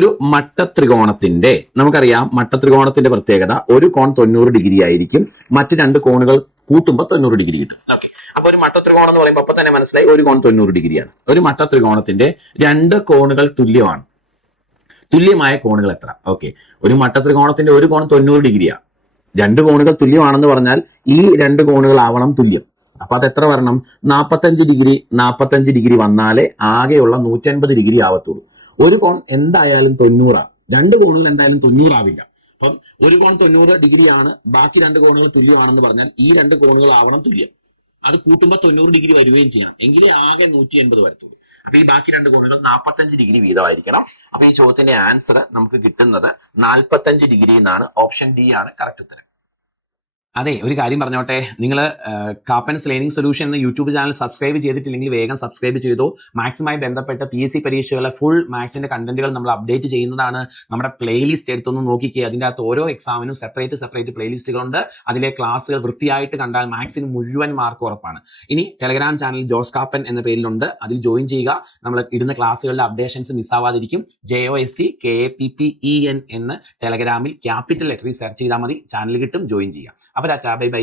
ഒരു മട്ടത്രികോണത്തിന്റെ നമുക്കറിയാം മട്ടത്രികോണത്തിന്റെ പ്രത്യേകത ഒരു കോൺ 90 ഡിഗ്രി ആയിരിക്കും, മറ്റ് രണ്ട് കോണുകൾ കൂട്ടുമ്പോൾ 90 ഡിഗ്രി കിട്ടും. അപ്പൊ ഒരു മട്ടത്രികോണം എന്ന് പറയുമ്പോൾ അപ്പൊ തന്നെ മനസ്സിലായി ഒരു കോൺ 90 ഡിഗ്രിയാണ്. ഒരു മട്ടത്രികോണത്തിന്റെ രണ്ട് കോണുകൾ തുല്യമാണ്. തുല്യമായ കോണുകൾ എത്ര? ഓക്കെ, ഒരു മട്ടത്രികോണത്തിന്റെ ഒരു കോൺ 90 ഡിഗ്രിയാണ്. രണ്ട് കോണുകൾ തുല്യമാണെന്ന് പറഞ്ഞാൽ ഈ രണ്ട് കോണുകൾ ആവണം തുല്യം. അപ്പൊ അത് എത്ര വരണം? 45 ഡിഗ്രി വന്നാലേ ആകെയുള്ള 180 ഡിഗ്രി ആവത്തുള്ളൂ. ഒരു കോൺ എന്തായാലും 90 രണ്ട് കോണുകൾ എന്തായാലും 90 ആവില്ല. അപ്പം ഒരു കോൺ 90 ഡിഗ്രിയാണ്, ബാക്കി രണ്ട് കോണുകൾ തുല്യമാണെന്ന് പറഞ്ഞാൽ ഈ രണ്ട് കോണുകൾ ആവണം തുല്യം. അത് കൂട്ടുമ്പോൾ 90 ഡിഗ്രി വരികയും ചെയ്യണം, എങ്കിലേ ആകെ 180 വരത്തുള്ളൂ. അപ്പൊ ഈ ബാക്കി രണ്ട് കോണുകൾ 45 ഡിഗ്രി വീതമായിരിക്കണം. അപ്പൊ ഈ ചോദ്യത്തിന്റെ ആൻസർ നമുക്ക് കിട്ടുന്നത് 45 ഡിഗ്രി എന്നാണ്. ഓപ്ഷൻ ഡി ആണ് കറക്റ്റ് ഉത്തരം. അതെ, ഒരു കാര്യം പറഞ്ഞോട്ടെ, നിങ്ങൾ കാപ്പൻസ് ലേണിംഗ് സൊല്യൂഷൻ എന്ന യൂട്യൂബ് ചാനൽ സബ്സ്ക്രൈബ് ചെയ്തിട്ടില്ലെങ്കിൽ വേഗം സബ്സ്ക്രൈബ് ചെയ്തു. മാത്സുമായി ബന്ധപ്പെട്ട PSC പരീക്ഷകളെ ഫുൾ മാത്സിന്റെ കണ്ടന്റുകൾ നമ്മൾ അപ്ഡേറ്റ് ചെയ്യുന്നതാണ്. നമ്മുടെ പ്ലേലിസ്റ്റ് എടുത്തൊന്ന് നോക്കിക്കുക. അതിൻ്റെ അകത്ത് ഓരോ എക്സാമിനും സെപ്പറേറ്റ് പ്ലേലിസ്റ്റുകളുണ്ട്. അതിലെ ക്ലാസ്സുകൾ വൃത്തിയായിട്ട് കണ്ടാൽ മാത്സിന് മുഴുവൻ മാർക്ക് ഉറപ്പാണ്. ഇനി ടെലഗ്രാം ചാനൽ ജോസ് കാപ്പൻ എന്ന പേരിലുണ്ട്, അതിൽ ജോയിൻ ചെയ്യുക. നമ്മൾ ഇടുന്ന ക്ലാസ്സുകളുടെ അപ്ഡേഷൻസ് മിസ്സാവാതിരിക്കും. JOSCKAPPEN എന്ന് ടെലഗ്രാമിൽ ക്യാപിറ്റൽ ലെറ്ററിൽ സെർച്ച് ചെയ്താൽ മതി, ചാനൽ കിട്ടും, ജോയിൻ ചെയ്യുക. അപ്പോൾ ബൈ ബൈ.